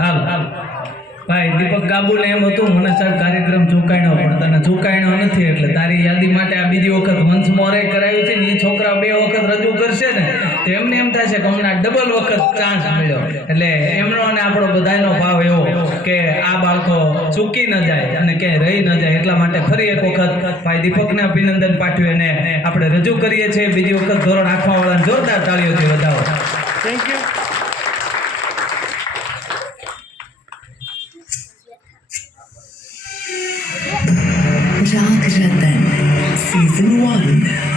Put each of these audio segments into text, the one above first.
હાલ હાલ ભાઈ દીપક કાબુને એમ હતું મને સાહેબ કાર્યક્રમ ચૂકાણ્યો પણ તને ચૂકાણ્યો નથી એટલે તારી યાદી માટે આ બીજી વખત વંશ મોરે કરાયું છે ને એ છોકરા 2 વખત રજૂ કરશે ને તો એમને એમ થશે કે અમને ડબલ વખત ચાન્સ મળ્યો એટલે એમનો અને આપણો બધાનો ભાવ એવો કે આ બાળકો ચૂકી ન જાય અને ક્યાંય રહી ન જાય એટલા માટે ફરી એક વખત ભાઈ દીપકને અભિનંદન પાઠવી અને આપણે રજૂ કરીએ છીએ બીજી વખત ધોરણ 8 વાળાને જોરદાર તાળીઓથી વધાવો. Thank you. Rock Ratan Season 1.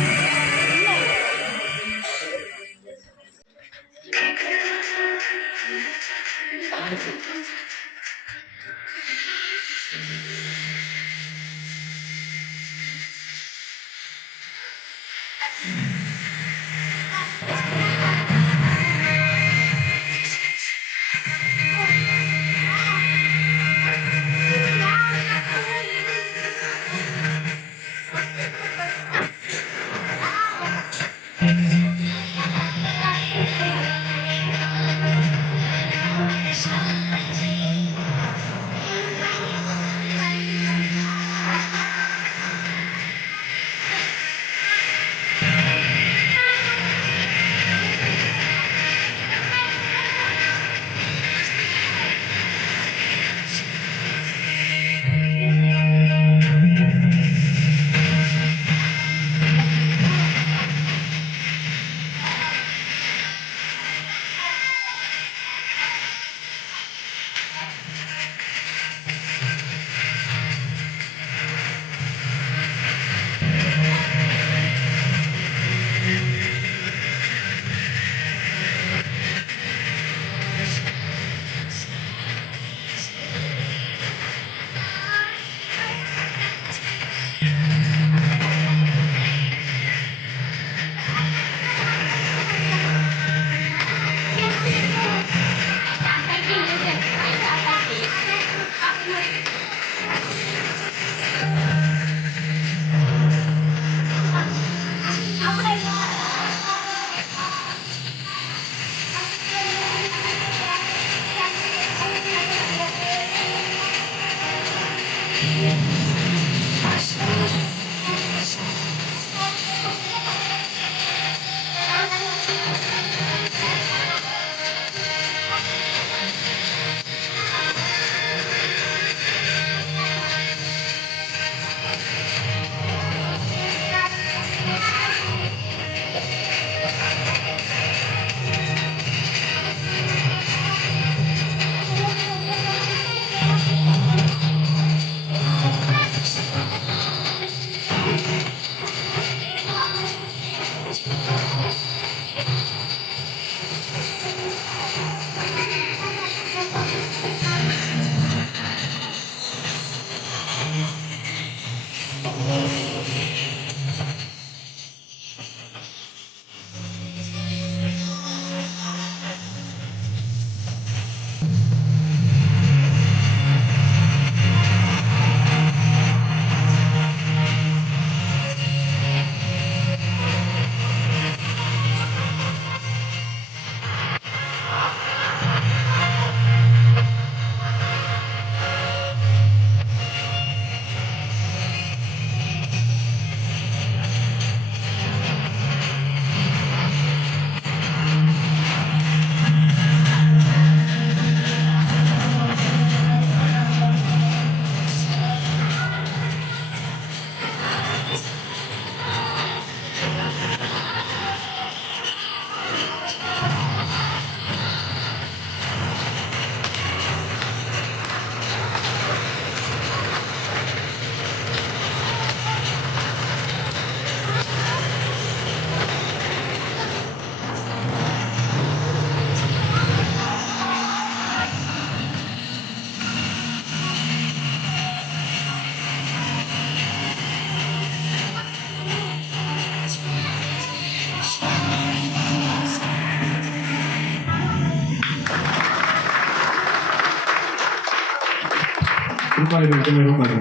કૃપાલીબેન તમે રોકાજો.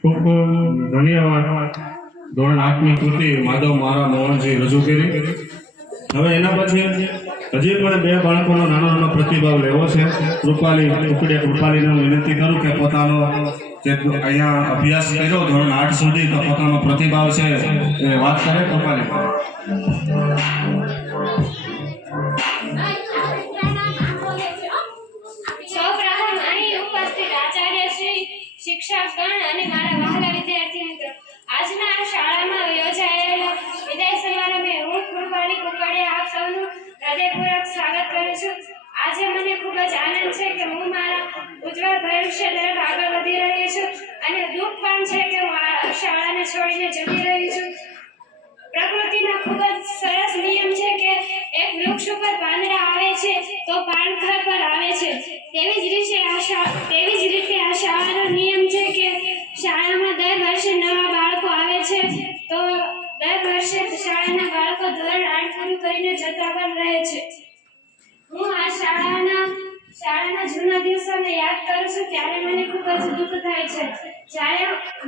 ખૂબ ખૂબ ધન્યવાદ. ધોરણ 8ની કૃતિ માધવ મારા મોહનજી રજૂ કરી. હવે એના પછી હજી પણ બે બાળકોનો નાનો નાનો પ્રતિભાવ લેવો છે. કૃપાલીને હું વિનંતી કરું કે પોતાનો જે અહીંયા અભ્યાસ કર્યો ધોરણ 8 સુધી તો પોતાનો પ્રતિભાવ છે એ વાત કરે. કૃપાલી સૌપ્રથમ અહીં ઉપસ્થિત આચાર્યશ્રી, શિક્ષકગણ અને મારા વહાલા વિદ્યાર્થી મિત્રો, આજના આ શાળામાં યોજાયેલા વિદાય સમારંભે હું કૃપાલી કુકડિયા આપ સૌનું હૃદયપૂર્વક સ્વાગત કરું છું. આજે મને ખૂબ જ આનંદ છે કે હું મારા ઉજ્જવળ ભવિષ્ય તરફ આગળ વધી રહી છું અને દુઃખ પણ છે કે હું આ શાળાને છોડીને જતી રહી છું. પ્રકૃતિનો ખૂબ જ સરસ નિયમ છે કે એક વૃક્ષ ઉપર પાંદડા આવે છે તો પાનખર પર આવે છે. તેવી જ રીતે આ શાળાનો નિયમ છે કે શાળામાં દર વર્ષે નવા બાળકો આવે છે તો દર વર્ષે શાળાના બાળકો ધોરણ 8 પૂરું કરીને જતા પણ રહે છે. હું આ શાળાના જૂના દિવસોને યાદ કરું છું ત્યારે મને ખૂબ જ દુઃખ થાય છે. જ્યારે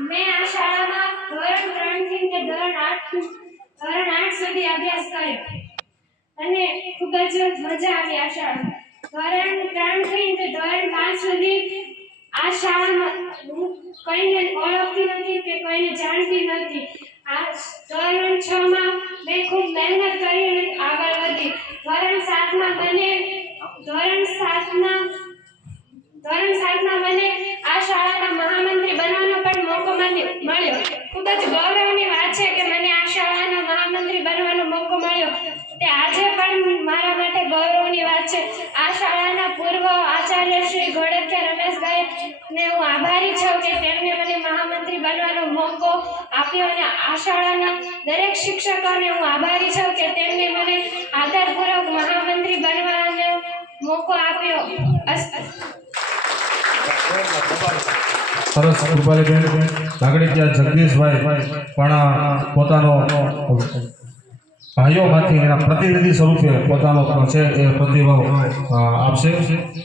મેં આ શાળામાં ધોરણ 3 થી ધોરણ 8 સુધી અભ્યાસ કર્યો અને ખૂબ જ મજા આવી આ શાળામાં. ધોરણ 3 થી ધોરણ 5 સુધી આ શાળામાં હું કોઈને ઓળખતી નથી કે કોઈને જાણતી નથી. આ ધોરણ 6 માં મેં ખૂબ મહેનત કરી અને આગળ વધી. ધોરણ 7 માં મને આ શાળાના મહામંત્રી બનવાનો પણ મોકો મળ્યો. ખૂબ જ ગૌરવની વાત છે કે મને આ શાળાના મહામંત્રી બનવાનો મોકો મળ્યો. તે આજે પણ મારા માટે ગૌરવની વાત છે. આ શાળાના પૂર્વ આચાર્ય શ્રી ઘોડેકિયા રમેશભાઈને હું આભારી છું કે તેમણે મને મહામંત્રી બનવાનો મોકો આપ્યો અને આ શાળાના દરેક શિક્ષકોને હું આભારી છું કે તેમણે મને આદરપૂર્વક મહામંત્રી બનવાનો મોકો આપ્યો. સરસ. કૃપાલીબેન લાગણીકિયા જગદીશભાઈ પણ પોતાનો ભાઈઓમાંથી એના પ્રતિનિધિ સ્વરૂપે પોતાનો છે એ પ્રતિભાવ આપશે.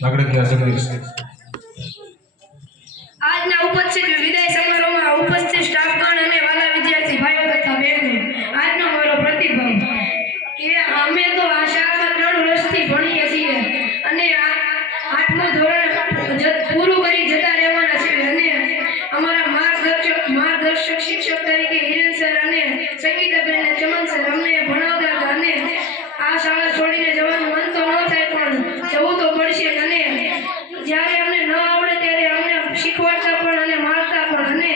લાગણીકિયા જગદીશ. આજના ઉપસ્થિત વિદાય સમારોહમાં ઉપસ્થિત સ્ટાફગણ અને વાલા વિદ્યાર્થી ભાઈઓ તથા બહેનો, આજનો મારો પ્રતિભાવ કે અમે તો આ શાળામાં 3 વર્ષથી ભણીએ છીએ અને 8મું ધોરણ પૂરું કરી જતા રહેવાના છીએ અને અમારા માર્ગદર્શક શિક્ષક તરીકે હિરેન સર અને સંગીતાબેન અને ચમન સર અમને ભણાવતા હતા અને આ શાળા છોડીને જવાનું મન તો ન થાય પણ જવું તો પડશે અને જ્યારે અમને ન આવડે ત્યારે અમને શીખવાડતા પણ અને મારતા પણ અને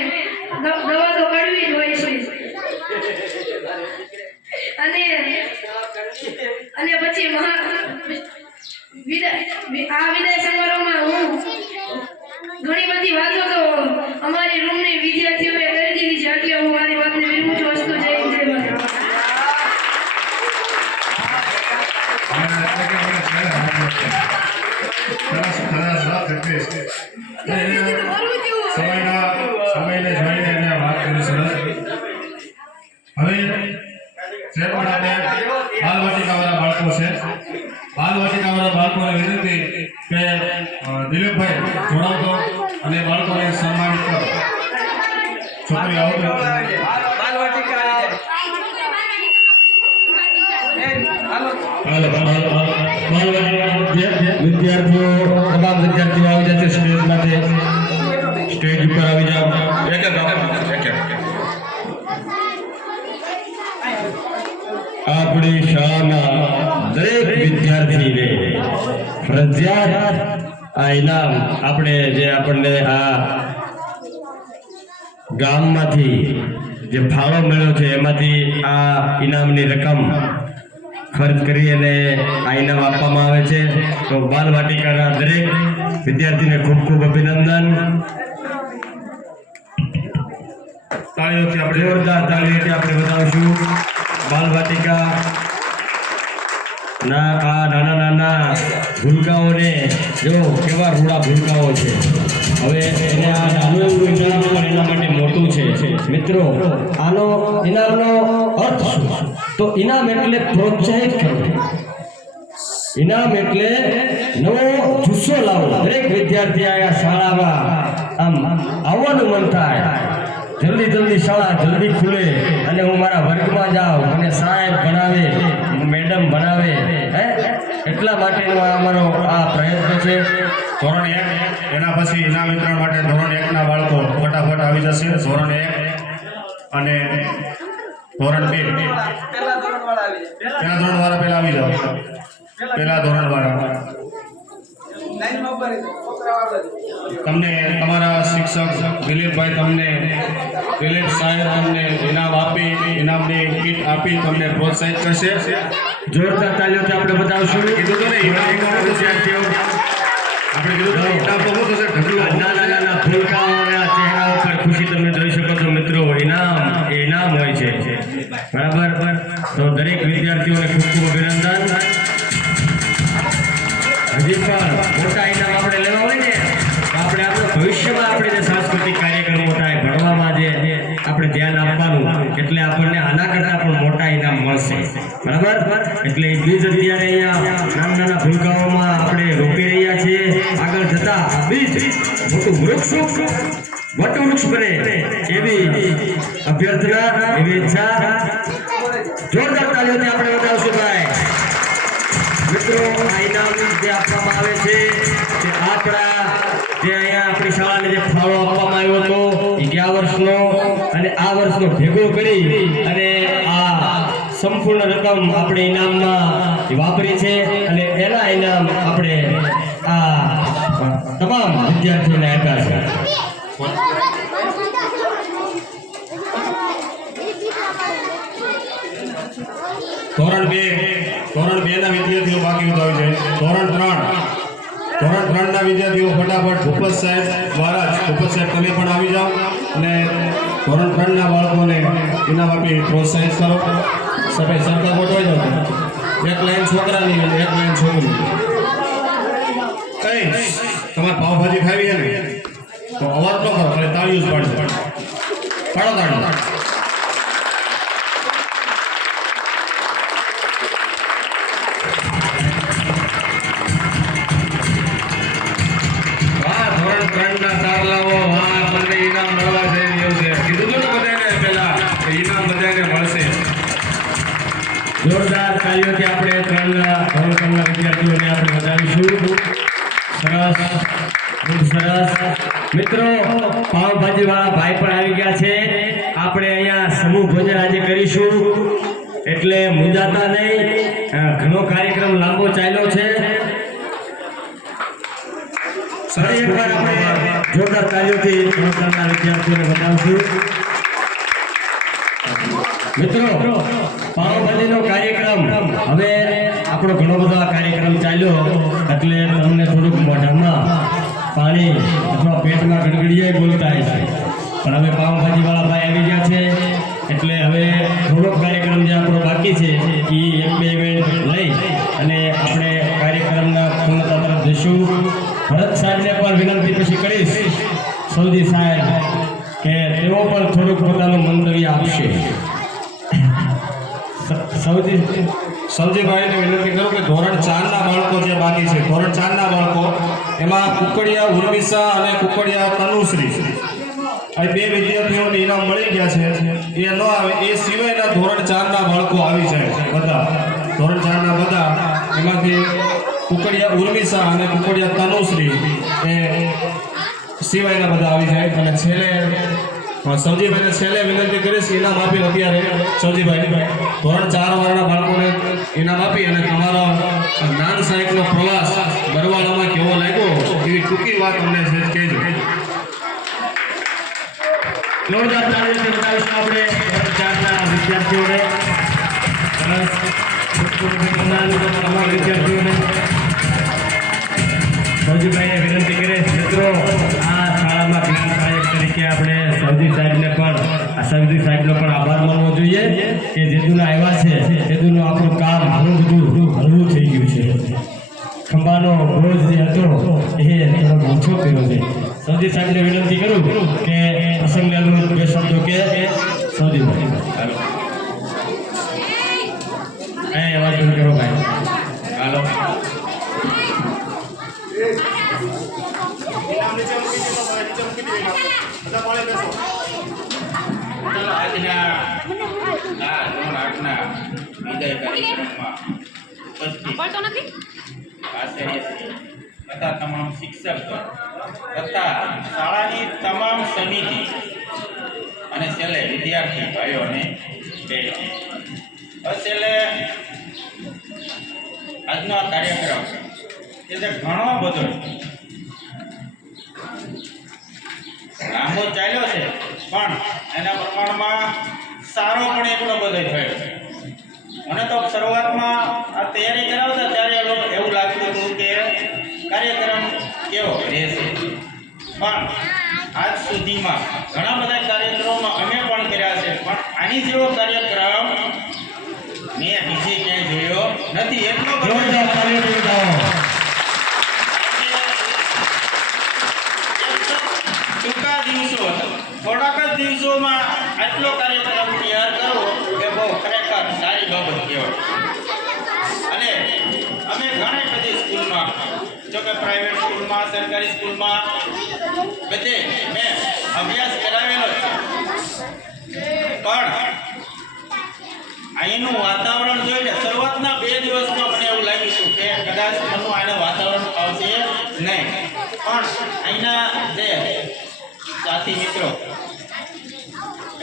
દવા તો કડવી જ હોય છે અને પછી વિદાય સમારોહમાં હું ઘણી બધી વાતો તો અમારી રૂમની વિદ્યાર્થીઓએ કરી દીધી છે એટલે હું મારી વાતને વિરમું છું. વસ્તુ જય સમયને જોઈને એને વાત કરી સરસ. હવે જે પણ આપણે બાલવાટિકાવાળા બાળકો છે, બાલવાટિકાવાળા બાળકોને વિનંતી કે દિલીપભાઈ જોડાવતો અને બાળકોને સન્માનિત કરો. છોકરી આવો વિદ્યાર્થીઓ તમામ વિદ્યાર્થીઓ આવી જશે સ્ટેજ માટે. સ્ટેજ ઉપર આવી જાઓ. આપણી શાળાના દરેક વિદ્યાર્થીને ફરજિયાત આ ઇનામ આપણને આ ગામમાંથી જે ફાળો મળ્યો છે એમાંથી આ ઇનામની રકમ ખર્ચ કરી અને આ ઇનામ આપવામાં આવે છે. તો બાલવાટિકાના દરેક વિદ્યાર્થીને ખૂબ ખૂબ અભિનંદન. જોરદાર તાળીઓથી આપણે વધાવશું. બાલવાટિકા ના આ નાના નાના ભૂલકાઓને જો કેવા રૂડા ભૂલકાઓ છે. હવે એને આ નાનું એવું ઇનામ પણ એના માટે મોટું છે. મિત્રો આનો ઇનામનો અર્થ શું? તો ઇનામ એટલે પ્રોત્સાહિત કરવું. ઇનામ એટલે નવો જુસ્સો લાવો. દરેક વિદ્યાર્થી આ શાળામાં આમ આવવાનું મન થાય. જલ્દી શાળા જલ્દી ખુલે અને હું મારા વર્ગમાં જાઉં અને સાહેબ ભણાવે, મેડમ ભણાવે, એટલા માટેનો આ અમારો આ પ્રયત્ન છે. ધોરણ 1 એના પછી ઇનામ વિતરણ માટે ધોરણ 1 ના બાળકો ફટાફટ આવી જશે. ધોરણ 1 અને ધોરણ 2 પહેલા ધોરણવાળા પહેલા આવી જાઓ. પહેલા ધોરણવાળા તમને તમારા શિક્ષક દિલીપભાઈ દિલીપ સાહેબ તમને ઇનામ આપી, ઇનામની કીટ આપી તમને પ્રોત્સાહિત કરશે. જોરદાર તાલીઓથી આપણે બતાવશું. કીધું તો ને ઇનામ વિદ્યાર્થીઓ આપણે કીધું તો ઇનામ તો શું થશે? ઢગલો. નાના ફૂલકાઓના ચહેરા ઉપર ખુશી તમે જોઈ શકો છો મિત્રો. ઇનામ એ ઇનામ હોય છે, બરાબર. તો દરેક વિદ્યાર્થીઓને ખૂબ ખૂબ અભિનંદન. હજી પણ મોટા ઇનામ આપણે લેવા હોય ને તો આપણે આપણા ભવિષ્યમાં આપણે જે સાંસ્કૃતિક કાર્યક્રમો થાય, ભણવામાં જે આપણે ધ્યાન આપવાનું, એટલે આપણને આના કરતાં પણ મોટા ઇનામ મળશે, બરાબર. એટલે એ બીજ અત્યારે અહીંયા નાના ભૂલકાઓમાં આપણે રોપી રહ્યા છીએ. આગળ જતા આ બીજ મોટું વૃક્ષ બને એવી અભ્યર્થના, એવી ઈચ્છા. જોરદાર તાલીઓથી આપણે વધાવશું ભાઈ. મિત્રો, આ ઇનામ જે આપવામાં આવે છે તે આપણા જે અહીંયા આપણી શાળાને જે ફાળો આપવામાં આવ્યો હતો 11 વર્ષનો અને આ વર્ષનો ભેગો કરી અને આ સંપૂર્ણ રકમ આપણે ઇનામમાં વાપરી છે અને એના ઇનામ આપણે આ તમામ વિદ્યાર્થીઓને આપ્યા છે. ધોરણ 2 ના વિદ્યાર્થીઓ બાકી ઉતાવી છે. ધોરણ 3 ના વિદ્યાર્થીઓ ફટાફટ ભૂપત સાહેબ દ્વારા જ ભૂપત સાહેબ તમે પણ આવી જાઓ અને ધોરણ 3 ના બાળકોને ઇનામ આપી પ્રોત્સાહિત કરો. સફેદ સરખા ગોઠવાઈ જાઓ. એક લાઈન છોકરાની અને એક લાઈન છોકરી. કઈ તમારે પાવભાજી ખાવી છે ને તો અવાજ ન કરો, ખાલી તાળીઓ જ પાડજો. પાડો તાળીઓ. જોરદાર તાલીઓથી આપણે ધોરણ 3ના વિદ્યાર્થીઓને આપણે વધાવીશું. સરસ, ખૂબ સરસ. મિત્રો, પાવભાજી વાળા ભાઈ પણ આવી ગયા છે. આપણે અહીંયા સમૂહ ભોજન આજે કરીશું એટલે મૂંઝાતા નહીં. ઘણો કાર્યક્રમ લાંબો ચાલ્યો છે. ફરી એકવાર આપણે જોરદાર તાલીઓથી ધોરણ 3ના વિદ્યાર્થીઓને વધાવશું. મિત્રો, પાવભાજીનો કાર્યક્રમ હવે આપણો ઘણો બધો આ કાર્યક્રમ ચાલ્યો એટલે તમને થોડુંક મોઢામાં પાણી અથવા પેટમાં ગડગડિયા બોલતા હોય છે. પણ હવે પાવભાજી વાળા ભાઈ આવી ગયા છે એટલે હવે થોડોક કાર્યક્રમ જે આપણો બાકી છે એ 1-2 મિનિટ લઈ અને આપણે કાર્યક્રમના પૂર્ણતા તરફ જઈશું. ભરત સાહેબને પણ વિનંતી પછી કરીશ, સૌજી સાહેબ, કે તેઓ પણ થોડુંક પોતાનું મંતવ્ય આપશે. સૌજીભાઈને વિનંતી કરું કે ધોરણ 4 ના બાળકો જે બાકી છે, ધોરણ 4 ના બાળકો એમાં કુકડિયા ઉર્મિશા અને કુકડિયા તનુશ્રી આ 2 વિદ્યાર્થીઓને ઇનામ મળી ગયા છે. એ ન આવે એ સિવાયના ધોરણ 4 ના બાળકો આવી જાય બધા. ધોરણ 4 ના બધા એમાંથી કુકડિયા ઉર્મિશા અને કુકડિયા તનુશ્રી એ સિવાયના બધા આવી જાય. અને છેલ્લે સૌજીભાઈને છેલ્લે વિનંતી કરીશ ઇનામ આપી અત્યારે સૌજીભાઈ ધોરણ 4 વાળા બાળકોને ઇનામ આપી અને તમારો જ્ઞાન સાહિત્યનો પ્રવાસ બરવાળામાં કેવો લાગ્યો એવી ટૂંકી વાત અમને કહેજો. જોરદાર તાલીઓથી બતાવીશું આપણે ધોરણ 4ના વિદ્યાર્થીઓને. તમામ વિદ્યાર્થીઓને સૌજીભાઈને વિનંતી કરે. મિત્રો, આ શાળામાં જ્ઞાન સહાયક તરીકે આપણે સૌજી સાહેબને પણ સૌજી સાહેબનો પણ આભાર માનવો જોઈએ કે જેદુના આવ્યા છે તેદુનું આપણું કામ ઘણું બધું હળવું થઈ ગયું છે. ખંભાનો બોજ જે હતો એ થોડો ઓછો કર્યો છે. સૌજી સાહેબને વિનંતી કરું કે પ્રસંગને અનુરૂપ 2 શબ્દો કે સૌજીભાઈ. અવાજ બંધ કરો ભાઈ. હાલો. ઉપસ્થિત આચાર્યશ્રી તથા તમામ શિક્ષક તથા શાળાની તમામ સમિતિ અને છેલ્લે વિદ્યાર્થી ભાઈઓ અને બહેનો, છેલ્લે આજનો આ કાર્યક્રમ કે જે ઘણો બધો લાંબો ચાલ્યો છે પણ એના પ્રમાણમાં સારો પણ એટલો બધો થયો છે. મને તો શરૂઆતમાં આ તૈયારી કરાવતા ત્યારે એવું લાગતું હતું કે કાર્યક્રમ કેવો રહેશે, પણ આજ સુધીમાં ઘણા બધા કાર્યક્રમો અમે પણ કર્યા છે, પણ આની જેવો કાર્યક્રમ મેં બીજે ક્યાંય જોયો નથી. એટલો બધો જોરદાર તાળીઓ બજાવો. ટૂંકા દિવસો હતા, થોડાક જ દિવસોમાં આટલો કાર્યક્રમ તૈયાર કરવો એ બહુ ખરેખર સારી બાબત કહેવાય. અને અમે ઘણી બધી સ્કૂલમાં, જો કે પ્રાઇવેટ સ્કૂલમાં, સરકારી સ્કૂલમાં બધે મેં અભ્યાસ કરાવેલો છે, પણ અહીંનું વાતાવરણ જોઈને શરૂઆતના 2 દિવસમાં મને એવું લાગ્યું હતું કે કદાચ મને આને વાતાવરણ આવશે નહીં, પણ અહીંના જે સાથી મિત્રો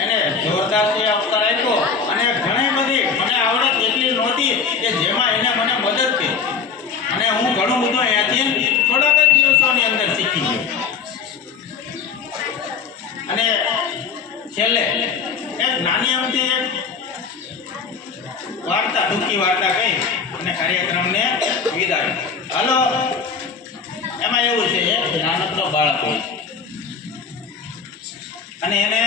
એને જોરદારથી અવસર આપ્યો અને ઘણી બધી મને આવડત એટલી નહોતી કે જેમાં એને મને મદદ કરી અને હું ઘણું બધું અહીંયાથી થોડાક જ દિવસોની અંદર શીખી ગયો. અને છેલ્લે એક નાની અમથી એક વાર્તા, ટૂંકી વાર્તા કહી અને કાર્યક્રમને વિદાય. હાલો, એમાં એવું છે એક નાનકડો બાળક હોય છે અને એને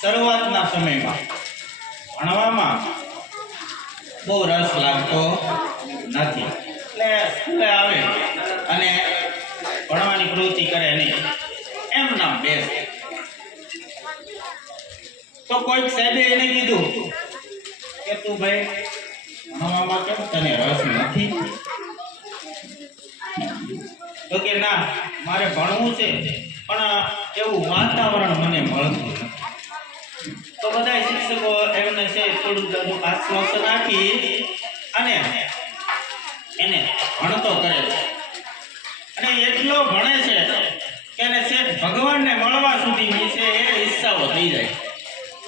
શરૂઆતના સમયમાં ભણવામાં બહુ રસ લાગતો નથી, એટલે સ્કૂલે આવે અને ભણવાની પ્રવૃત્તિ કરે નહીં, એમ નામ બેસે. તો કોઈક સાહેબે એને કીધું કે તું ભાઈ ભણવામાં કેમ તને રસ નથી? તો કે ના, મારે ભણવું છે પણ એવું વાતાવરણ મને મળતું નથી. તો બધા શિક્ષકો એમને છે થોડું આશ્વાસન આપી અને એને ભણતો કરે છે અને એટલો ભણે છે કે એને શેઠ ભગવાનને મળવા સુધીની છે એ ઈચ્છાઓ થઈ જાય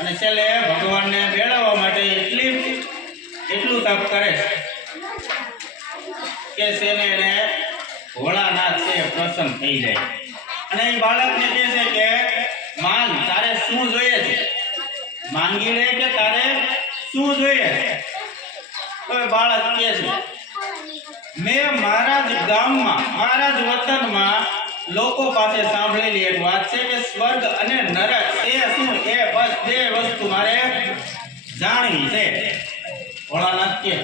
અને છેલ્લે ભગવાનને મેળવવા માટે એટલું તપ કરે કે શેને એને ભોળાનાથ છે પ્રસન્ન થઈ જાય અને એ બાળકને કહે છે કે માંગ, તારે શું જોઈએ છે? માંગી લે કે તારે શું જોઈએ? તો એ બાળક કહે છે મેં મારા જ ગામમાં, મારા જ વતનમાં લોકો પાસે સાંભળેલી એક વાત છે કે સ્વર્ગ અને નરક એ શું, એ બસ 2 વસ્તુ મારે જાણવી છે. ભોળાનાથ કે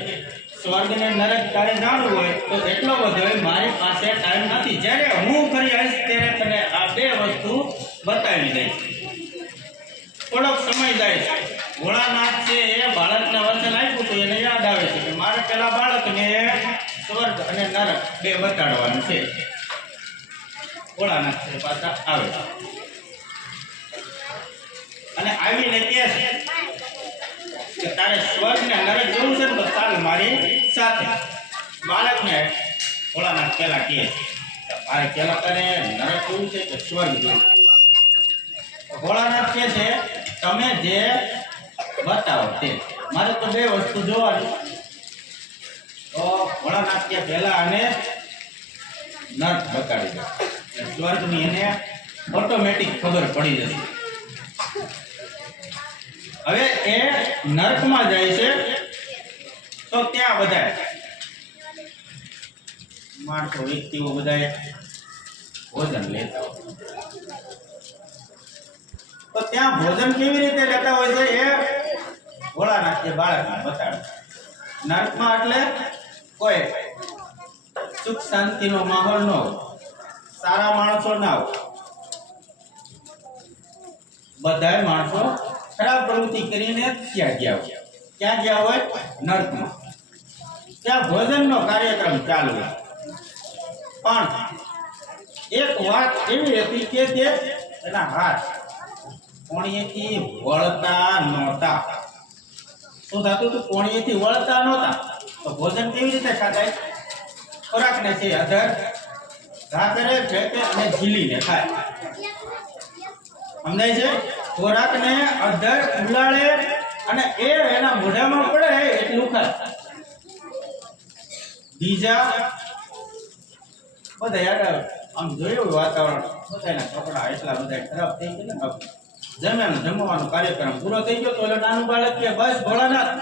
સ્વર્ગ ને નરક તારે જાણવું હોય તો એટલો બધો મારી પાસે ટાઈમ નથી, જ્યારે હું ફરી આવીશ ત્યારે તને આ 2 વસ્તુ બતાવી દઈશ. થોડોક સમય જાય છે, ભોળાનાથ છે એ બાળકને વચન આપ્યું તો એને યાદ આવે છે કે મારે પેલા બાળકને સ્વર્ગ અને નરક 2 બતાડવાનું છે. ભોળાનાથ છે પાછા આવે અને આવીને કહે છે કે તારે સ્વર્ગ ને નરક જોવું છે ને તો ચાલ મારી સાથે. બાળકને ભોળાનાથ પહેલા કહે છે મારે પહેલા તારે નરક જોવું છે કે સ્વર્ગ જોવું? ભોળાનાથ કહે છે તમે જે બતાવો તે, મારે તો 2 વસ્તુ જોવાની. તો ભોળાનાથ કે પહેલા આને નર્ક બતાડી દો, સ્વર્ગની એને ઓટોમેટિક ખબર પડી જશે. હવે એ નર્કમાં જાય છે તો ત્યાં બધા માણસો, વ્યક્તિઓ બધા ભોજન લેતા હોય. તો ત્યાં ભોજન કેવી રીતે લેતા હોય છે એ ભોળાનાથ જે બાળકને બતાડે. નર્કમાં એટલે કોઈ સુખ શાંતિનો માહોલ ન હોય, સારા માણસો ના હોય, બધા માણસો ખરાબ પ્રવૃત્તિ કરીને ત્યાં ગયા હોય. ક્યાં ગયા હોય? નર્કમાં. ત્યાં ભોજનનો કાર્યક્રમ ચાલુ હોય. પણ એક વાત એવી હતી કે તે એના હાથ કોણીએથી વળતા નહોતા. શું થતું હતું? કોણીએથી વળતા નહોતા. તો ભોજન કેવી રીતે ખાતા? ખોરાકને છે અધર ઘા કરે ફેંકે અને ઝીલીને ખાય. સમજાય છે? ખોરાકને અધર ઉલાળે અને એ એના મોઢામાં પડે એટલું ખાય. બીજા બધા યાર આમ જોયું વાતાવરણ બધાના કપડા એટલા બધા ખરાબ થઈ ગયા ને જમવાનો કાર્યક્રમ પૂરો થઈ ગયો તો એટલે નાનું બાળક કે બસ ભોળાનાથ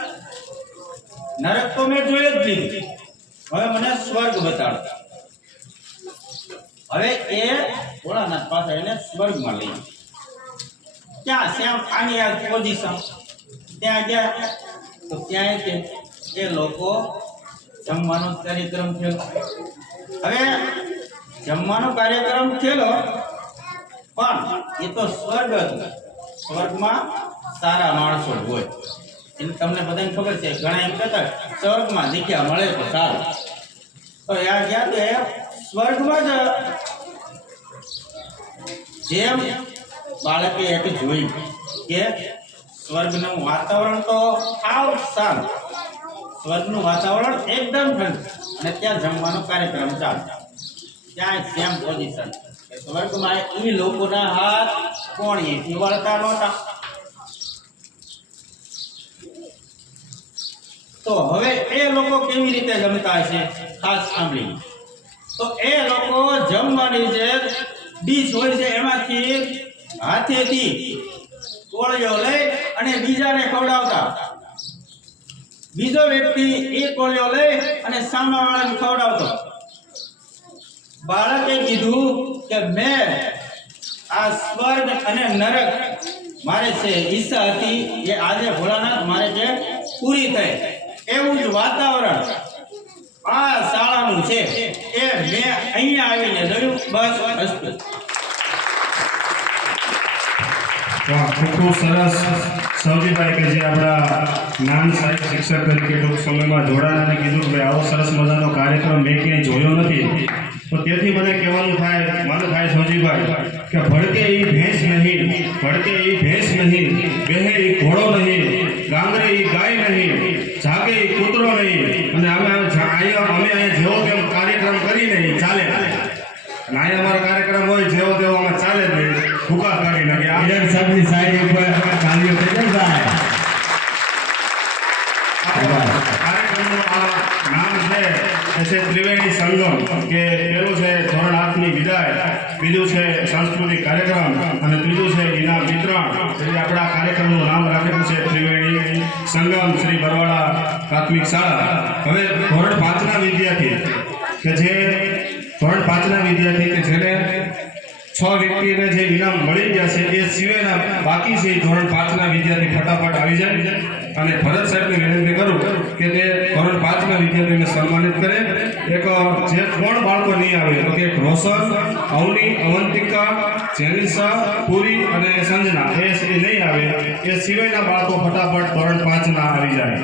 નરક તો મેં જોઈ જ લીધું, હવે મને સ્વર્ગ બતાડો. હવે એ ભોળાનાથ પાસે એને સ્વર્ગમાં લઈ ક્યાં શ્યામ આની આ પોઝિશન ત્યાં ગયા તો ત્યાં એ લોકો જમવાનો કાર્યક્રમ થયો. હવે જમવાનો કાર્યક્રમ થયેલો પણ એ તો સ્વર્ગ હતું. સ્વર્ગમાં સારા માણસો હોય એને તમને બધાને ખબર છે. ઘણા એમ કહેતા સ્વર્ગમાં જગ્યા મળે તો સારું. તો યાર ગયા તો એ સ્વર્ગમાં જ જેમ બાળકે એક જોયું કે સ્વર્ગનું વાતાવરણ તો સાવ શાંત, સ્વર્ગનું વાતાવરણ એકદમ ઠંડુ અને ત્યાં જમવાનો કાર્યક્રમ ચાલુ. ત્યાં સેમ પોઝિશન સ્વર્ગમાં એ લોકોના હાથ કોણીએથી વળતા નહોતા. તો હવે એ લોકો કેવી રીતે જમતા હશે ખાસ સાંભળી. તો એ લોકો જમવાની જે ડીશ હોય છે એમાંથી હાથેથી કોળીઓ લઈ અને બીજાને ખવડાવતા. બીજો વ્યક્તિ એ કોળીઓ લઈ અને સામાવાળાને ખવડાવતો. બાળકે કીધું કે મેં આ સ્વર્ગ અને નરક મારે છે ઈચ્છા હતી એ આજે ભોળાનાથ મારે જે પૂરી થઈ. એવું જ વાતાવરણ આ શાળાનું છે એ મેં અહીંયા આવીને જોયું. બસ રસપ્રદ. વાહ, ખૂબ સરસ સૌજીભાઈ કે જે આપણા જ્ઞાન સાહિત્ય શિક્ષક તરીકે ટૂંક સમયમાં જોડાયા અને કીધું કે આવો સરસ મજાનો કાર્યક્રમ મેં ક્યાંય જોયો નથી. તો તેથી મને કહેવાનું થાય સૌજીભાઈ કે ભડકે એ ભેંસ નહીં, ભડકે એ ભેંસ નહીં, બેહે એ ઘોડો નહીં, ગાંગરે એ ગાય નહીં, જાગે એ કૂતરો નહીં. અને અમે અહીંયા જેવો તેમ કાર્યક્રમ કરીને એ ચાલે. અને અહીંયા અમારો કાર્યક્રમ હોય જેવો તેવો અમે ચાલે જ નહીં, ભૂકા કાઢી નાખીએ. હિરણ સાહેબની સાઈડ ઉપર કાર્યો થઈ જાય. કાર્યક્રમનું આ નામ છે એ છે ત્રિવેણી સંગમ, કે પેલું છે ધોરણ 8 ની વિદાય, બીજું છે સાંસ્કૃતિક કાર્યક્રમ અને ત્રીજું છે ઇનામ વિતરણ. એટલે આપણા કાર્યક્રમનું નામ રાખેલું છે ત્રિવેણી સંગમ શ્રી બરવાડા પ્રાથમિક શાળા. હવે ધોરણ 5 ના વિદ્યાર્થી કે જેને 6 વ્યક્તિને જે ઇનામ મળી ગયા છે એ સિવાયના બાકી છે ધોરણ 5 ના વિદ્યાર્થી ફટાફટ આવી જાય. અને ભરત સાહેબને વિનંતી કરું કે તે ધોરણ 5 ના વિદ્યાર્થીઓને સન્માનિત કરે. એક જે 3 બાળકો નહીં આવે તો કે રોશન, અવની, અવંતિકા, જેનિસા, પુરી અને સંજના એ નહીં આવે. એ સિવાયના બાળકો ફટાફટ ધોરણ 5 ના આવી જાય.